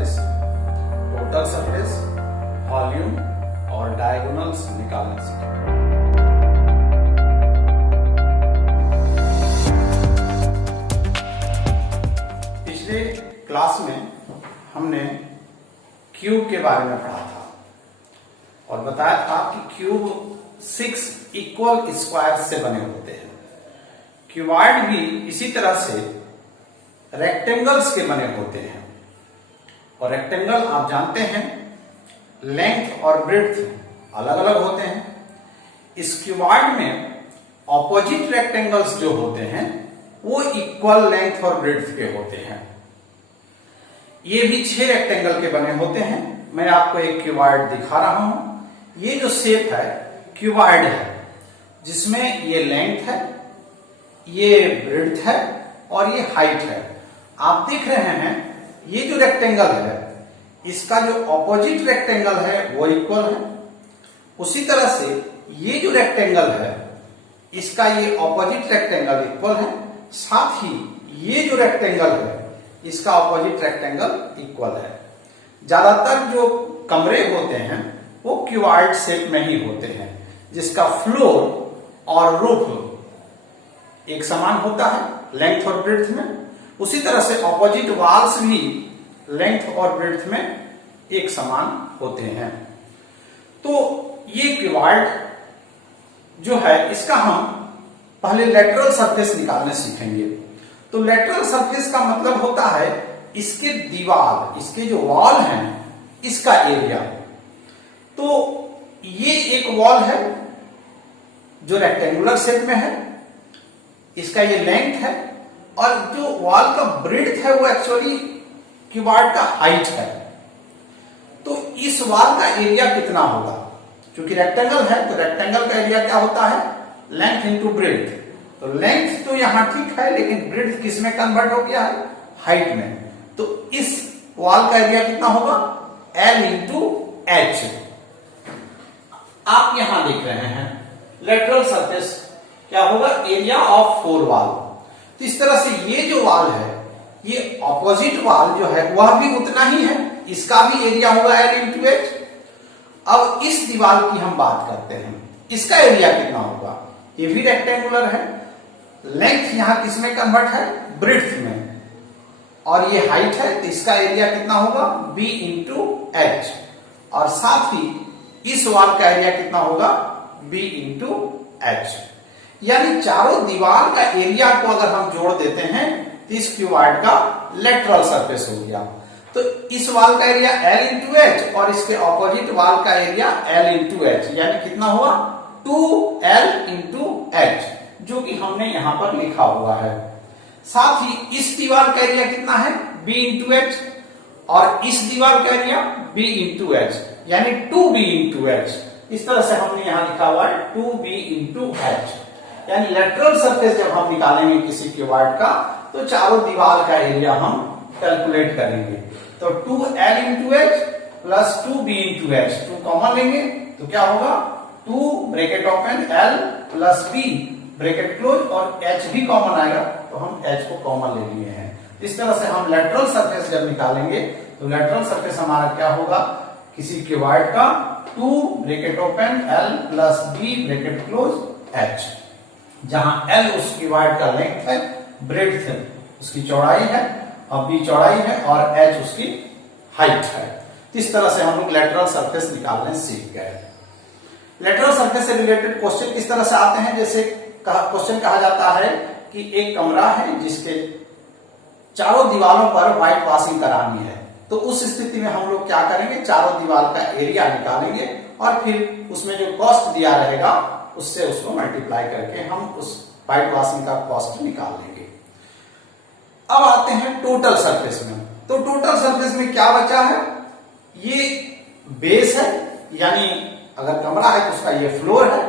Surface, total surface, volume और diagonals निकालना सीखेंगे। पिछले क्लास में हमने क्यूब के बारे में पढ़ा था और बताया था कि क्यूब 6 इक्वल स्क्वायर से बने होते हैं। क्यूबॉइड भी इसी तरह से रेक्टेंगल्स के बने होते हैं और रेक्टेंगल आप जानते हैं लेंथ और ब्रेड्थ अलग अलग होते हैं। इस क्यूबॉइड में ऑपोजिट रेक्टेंगल्स जो होते हैं वो इक्वल लेंथ और ब्रेड्थ के होते हैं। ये भी 6 रेक्टेंगल के बने होते हैं। मैं आपको एक क्यूबॉइड दिखा रहा हूं। ये जो शेप है क्यूबॉइड है जिसमें ये लेंथ है, ये ब्रेड्थ है और ये हाइट है। आप देख रहे हैं ये जो रेक्टेंगल है इसका जो ऑपोजिट रेक्टेंगल है वो इक्वल है। उसी तरह से ये जो रेक्टेंगल है इसका ये ऑपोजिट रेक्टेंगल इक्वल है। साथ ही ये जो रेक्टेंगल है इसका ऑपोजिट रेक्टेंगल इक्वल है। ज्यादातर जो कमरे होते हैं वो क्यूबॉइड शेप में ही होते हैं जिसका फ्लोर और रूफ एक समान होता है लेंथ और ब्रेड्थ में। उसी तरह से ऑपोजिट वॉल्स भी लेंथ और ब्रेड्थ में एक समान होते हैं। तो ये क्यूबॉइड जो है इसका हम पहले लेटरल सरफेस निकालने सीखेंगे। तो लेटरल सरफेस का मतलब होता है इसके दीवार, इसके जो वॉल हैं इसका एरिया। तो ये एक वॉल है जो रेक्टेंगुलर शेप में है, इसका ये लेंथ है और जो वॉल का ब्रेड्थ है वो एक्चुअली क्यूबॉइड का हाइट है। तो इस वॉल का एरिया कितना होगा? क्योंकि रेक्टेंगल है तो रेक्टेंगल का एरिया क्या होता है? Length into breadth. तो लेंथ तो यहां ठीक है लेकिन ब्रेड्थ किस में कन्वर्ट हो गया है? हाइट में। तो इस वॉल का एरिया कितना होगा? L into H. आप यहां देख रहे हैं लेटरल सरफेस क्या होगा? Area of 4 wall. तो इस तरह से ये जो वॉल है ये ऑपोजिट वॉल जो है वह भी उतना ही है, इसका भी एरिया होगा L इंटू एच। अब इस दीवार की हम बात करते हैं, इसका एरिया कितना होगा? ये भी रेक्टेंगुलर है, लेंथ यहां किसमें कन्वर्ट है? ब्रेड्थ में। और ये हाइट है तो इसका एरिया कितना होगा? B into H. और साथ ही इस वॉल का एरिया कितना होगा? B into H. यानी चारों दीवार का एरिया को अगर हम जोड़ देते हैं तो इस क्यूबॉइड का लेटरल सरफेस हो गया। तो इस वॉल का एरिया L इंटू एच और इसके ऑपोजिट वॉल का एरिया L इंटू एच, यानी कितना हुआ? 2L इंटू एच, जो कि हमने यहां पर लिखा हुआ है। साथ ही इस दीवार का एरिया कितना है? B इंटू एच और इस दीवार का एरिया B इंटू एच, यानी 2B इंटू एच। इस तरह से हमने यहां लिखा हुआ है 2B इंटू एच। यानी लेटरल सरफेस जब हम निकालेंगे किसी क्यूबॉइड का तो चारों दीवार का एरिया हम कैलकुलेट करेंगे। तो 2L into H plus 2B into H, 2 common लेंगे तो क्या होगा? 2 bracket open L plus B bracket close और H भी कॉमन आएगा तो हम H को कॉमन ले लिए हैं। इस तरह से हम लेटरल सरफेस जब निकालेंगे तो लेटरल सरफेस हमारा क्या होगा? किसी क्यूबॉइड का 2 bracket open L plus B bracket close H, जहां L उस क्यूबॉइड का लेंथ है, ब्रेड्थ उसकी चौड़ाई है और B चौड़ाई है और H उसकी हाइट है। तो इस तरह से हम लोग लेटरल सरफेस निकालने सीख गए। लेटरल सरफेस से रिलेटेड क्वेश्चन किस तरह से आते हैं? जैसे क्वेश्चन कहा जाता है कि एक कमरा है जिसके चारों दीवारों पर व्हाइट वॉशिंग करानी है, तो उस स्थिति में हम लोग क्या करेंगे? चारों दीवार का एरिया निकालेंगे और फिर उसमें जो कॉस्ट दिया रहेगा उससे उसको मल्टीप्लाई करके हम उस व्हाइट वॉशिंग का कॉस्ट निकाल लेंगे। अब आते हैं टोटल सरफेस में। तो टोटल सरफेस में क्या बचा है? ये बेस है, यानी अगर कमरा है तो उसका ये फ्लोर है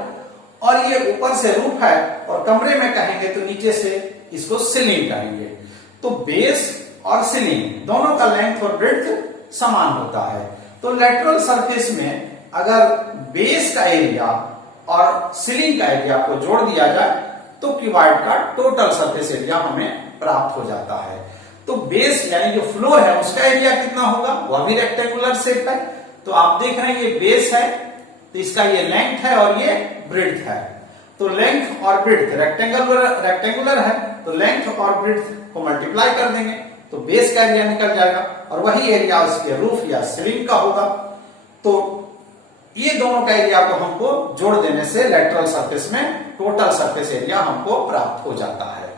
और ये ऊपर से रूफ है और कमरे में कहेंगे तो नीचे से इसको सीलिंग कहेंगे। तो बेस और सीलिंग दोनों का लेंथ और ब्रेड्थ समान होता है। तो लेटरल सरफेस में अगर बेस का एरिया और सीलिंग का एरिया को जोड़ दिया जाए तो क्यूबॉइड का टोटल सरफेस एरिया हमें प्राप्त हो जाता है। तो बेस यानी जो फ्लोर है उसका एरिया कितना होगा, वह भी रेक्टेंगुलर शेप है। तो आप देख रहे हैं ये बेस है, तो इसका ये लेंथ है और ये ब्रेड्थ है। तो लेंथ और ब्रेड्थ रेक्टेंगुलर है, तो लेंथ और ब्रेड्थ को मल्टीप्लाई कर देंगे तो बेस का एरिया निकल जाएगा, और वही एरिया उसके रूफ या सीलिंग का होगा। तो ये दोनों का एरिया को हमको जोड़ देने से लेटरल सरफेस में टोटल सरफेस एरिया हमको प्राप्त हो जाता है।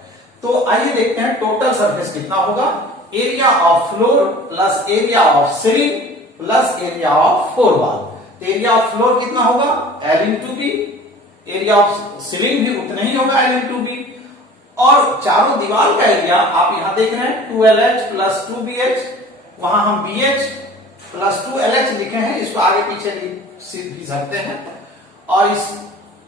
तो आइए देखते हैं टोटल सरफेस कितना होगा, area of floor plus area of ceiling plus area of four wall. Area of floor कितना होगा, L into B, area of ceiling भी उतना ही होगा L इंटू बी, और चारों दीवार का एरिया आप यहां देख रहे हैं 2LH प्लस 2BH, वहां हम BH प्लस 2LH लिखे हैं, इसको आगे पीछे भी सकते हैं, और इस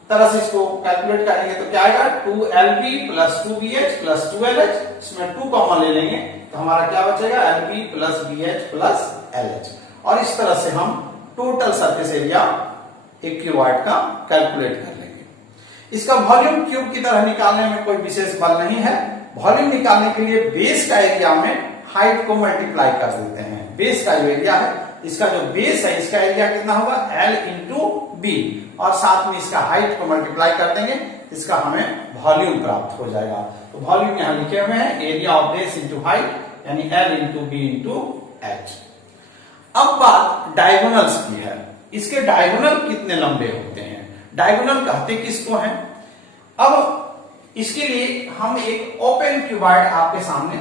तरह से इसको कैलकुलेट करेंगे तो क्या आएगा 2LB plus 2BH plus 2LH, इसमें 2 कॉमन ले लेंगे तो हमारा क्या बचेगा LB plus BH plus LH, और इस तरह से हम टोटल सरफेस एरिया एक क्यूबॉइड का कैलकुलेट कर लेंगे। इसका वॉल्यूम क्यूब की तरह निकालने में कोई विशेष बल नहीं है। वॉल्यूम निकालने के लिए बेस का एरिया में हाइट को मल्टीप्लाई कर देते हैं। बेस का जो एरिया है, इसका जो बेस है इसका एरिया कितना होगा L इंटू बी, और साथ में इसका हाइट को मल्टीप्लाई कर देंगे, इसका हमें वॉल्यूम प्राप्त हो जाएगा। तो वॉल्यूम यहां लिखे हुए हैं area of base into height यानी L into B into H। अब बात डायगोनल्स की है, इसके डायगोनल कितने लंबे होते हैं, डायगोनल कहते किसको हैं। अब इसके लिए हम एक ओपन क्यूबॉइड आपके सामने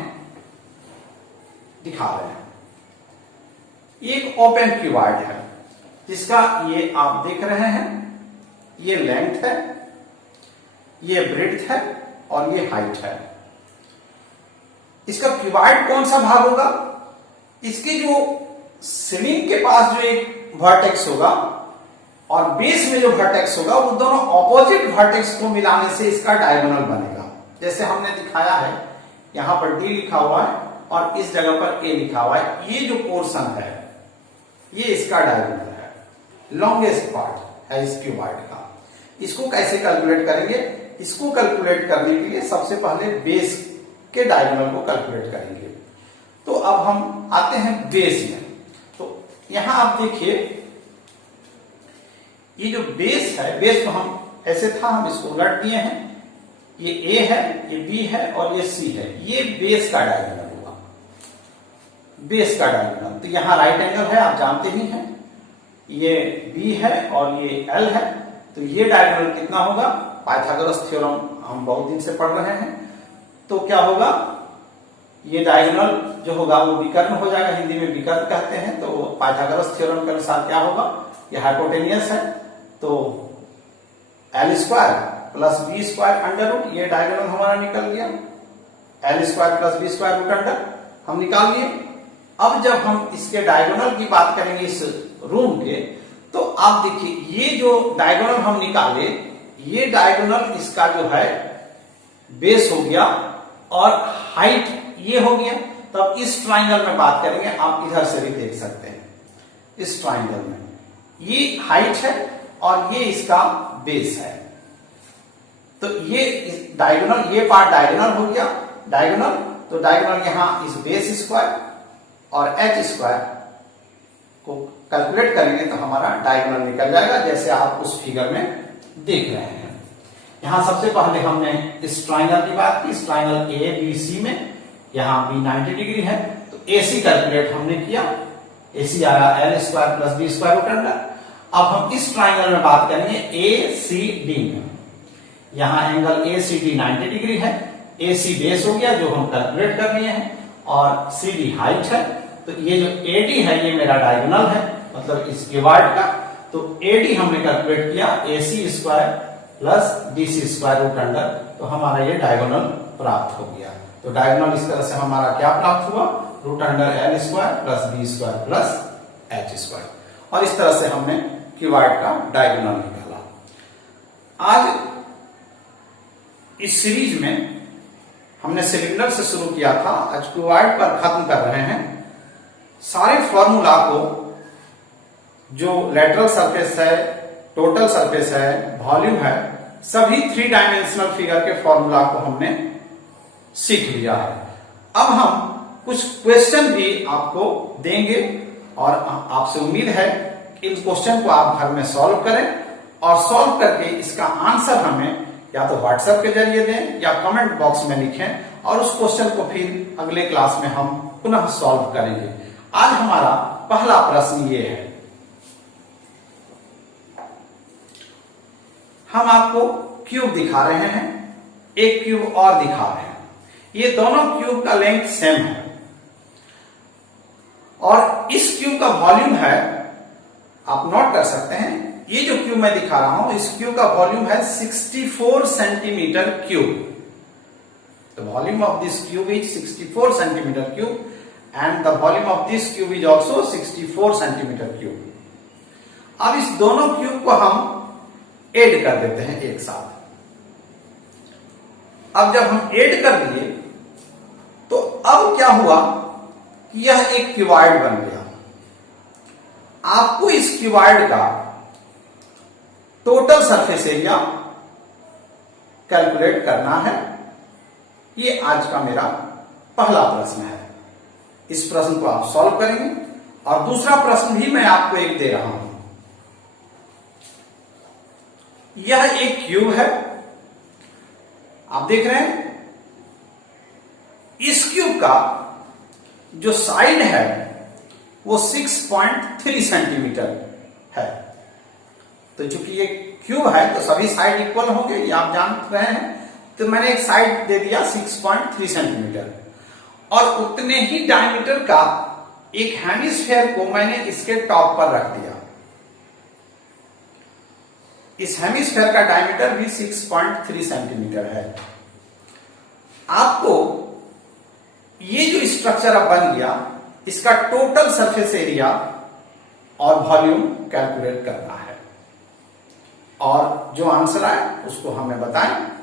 दिखा रहे हैं। एक ओपन क्यूबॉइड है जिसका ये आप देख रहे हैं, ये लेंथ है, ये ब्रेड्थ है और ये हाइट है। इसका क्यूबॉइड कौन सा भाग होगा, इसकी जो सीलिंग के पास जो एक वर्टेक्स होगा और बेस में जो वर्टेक्स होगा, वो दोनों ऑपोजिट वर्टेक्स को मिलाने से इसका डायगोनल बनेगा। जैसे हमने दिखाया है, यहां पर D लिखा हुआ है और इस जगह पर A लिखा हुआ है, ये जो पोर्शन है ये इसका डायगोनल है, लॉन्गेस्ट पार्ट है इस क्यूबॉइड का। इसको कैसे कैलकुलेट करेंगे, इसको कैलकुलेट करने के लिए सबसे पहले बेस के डायगोनल को कैलकुलेट करेंगे। तो अब हम आते हैं बेस में। तो यहां आप देखिए, ये जो बेस है, बेस को हम ऐसे था, हम इसको उलट दिए हैं, ये A है, ये B है और ये C है, ये बेस का डायगोनल हुआ, बेस का डायगोनल। तो यहां राइट एंगल है, आप जानते ही हैं, ये B है और ये L है, तो ये डायगोनल कितना होगा, पाइथागोरस थ्योरम हम बहुत दिन से पढ़ रहे हैं। तो क्या होगा, ये डायगोनल जो होगा वो विकर्ण हो जाएगा, हिंदी में विकर्ण कहते हैं। तो पाइथागोरस थ्योरम के अनुसार क्या होगा, ये हाइपोटेनियस है, तो L square plus B square under root, ये डायगोनल हमारा निकल गया, L square plus B square root under हम निकाल लिए। अब जब हम इसके डायगोनल की बात करेंगे इस रूम के, तो आप देखिए ये जो डायगोनल हम निकाले, ये डायगोनल इसका जो है बेस हो गया और हाइट ये हो गया। तो अब इस ट्राइंगल में बात करेंगे, आप इधर से भी देख सकते हैं, इस ट्राइंगल में ये हाइट है और ये इसका बेस है। तो ये डायगोनल, ये पार्ट डायगोनल हो गया, डायगोनल। तो डायगोनल यहां इस बेस स्क्वायर और H स्क्वायर को कैलकुलेट करेंगे तो हमारा डायगोनल निकल जाएगा, जैसे आप उस फिगर में देख रहे हैं। यहां सबसे पहले हमने इस ट्राइंगल की बात की, इस ट्राइंगल ABC में यहां B 90 डिग्री है, तो AC कैलकुलेट हमने किया, AC आया L square plus B square root under. अब हम इस ट्राइंगल में बात करेंगे ACD में, यहां एंगल ACD 90 डिग्री है, AC बेस हो गया जो हम कैलकुलेट कर लिए हैं, और CD हाइट है। तो ये जो AD है ये मेरा डायगोनल है, मतलब इस क्यूबॉइड का। तो AD हमने कैलकुलेट किया AC square plus BC square root under, तो हमारा ये डायगोनल प्राप्त हो गया। तो डायगोनल इस तरह से हमारा क्या प्राप्त हुआ, root under L square plus B square plus H square, और इस तरह से हमने क्यूबॉइड का डायगोनल निकाला। आज इस सीरीज में हमने सिलेंडर से शुरू किया था, आज क्यूबॉइड पर खत्म कर रहे हैं। सारे फॉर्मूला को, जो लेटरल सरफेस है, टोटल सरफेस है, वॉल्यूम है, सभी 3 डायमेंशनल फिगर के फॉर्मूला को हमने सीख लिया है। अब हम कुछ क्वेश्चन भी आपको देंगे और आपसे उम्मीद है कि इन क्वेश्चन को आप घर में सॉल्व करें और सॉल्व करके इसका आंसर हमें या तो व्हाट्सएप के जरिए दें या कमेंट बॉक्स में लिखें और उस क्वेश्चन को फिर अगले क्लास में हम पुनः सॉल्व करेंगे। आज हमारा पहला प्रश्न ये है, हम आपको क्यूब दिखा रहे हैं, एक क्यूब और दिखा रहे हैं। ये दोनों क्यूब का लेंथ सेम है और इस क्यूब का वॉल्यूम है, आप नोट कर सकते हैं, ये जो क्यूब मैं दिखा रहा हूं इस क्यूब का वॉल्यूम है 64 centimetre cube. The volume of this cube is 64 centimeter cube and the volume of this cube is also 64 centimeter cube. अब इस दोनों क्यूब को हम ऐड कर देते हैं एक साथ। अब जब हम ऐड कर दिए तो अब क्या हुआ कि यह एक क्यूबॉइड बन गया। आपको इस क्यूबॉइड का टोटल सरफेस एरिया कैलकुलेट करना है। ये आज का मेरा पहला प्रश्न है। इस प्रश्न को आप सॉल्व करेंगे और दूसरा प्रश्न भी मैं आपको एक दे रहा हूं। यह एक क्यूब है, आप देख रहे हैं। इस क्यूब का जो साइड है वो 6.3 सेंटीमीटर है। तो चूंकि ये क्यूब है तो सभी साइड इक्वल होंगे, ये आप जान रहे हैं। तो मैंने एक साइड दे दिया 6.3 सेंटीमीटर और उतने ही डायमीटर का एक हेमिस्फेयर को मैंने इसके टॉप पर रख दिया। इस हेमिस्फेयर का डायमीटर भी 6.3 सेंटीमीटर है। आपको ये जो स्ट्रक्चर अब बन गया इसका टोटल सरफेस एरिया और वॉल्यूम कैलकुलेट करना है और जो आंसर आए उसको हमें बताएं।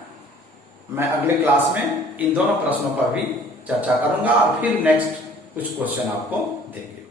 मैं अगले क्लास में इन दोनों प्रश्नों पर भी चर्चा करूंगा और फिर नेक्स्ट कुछ क्वेश्चन आपको देंगे।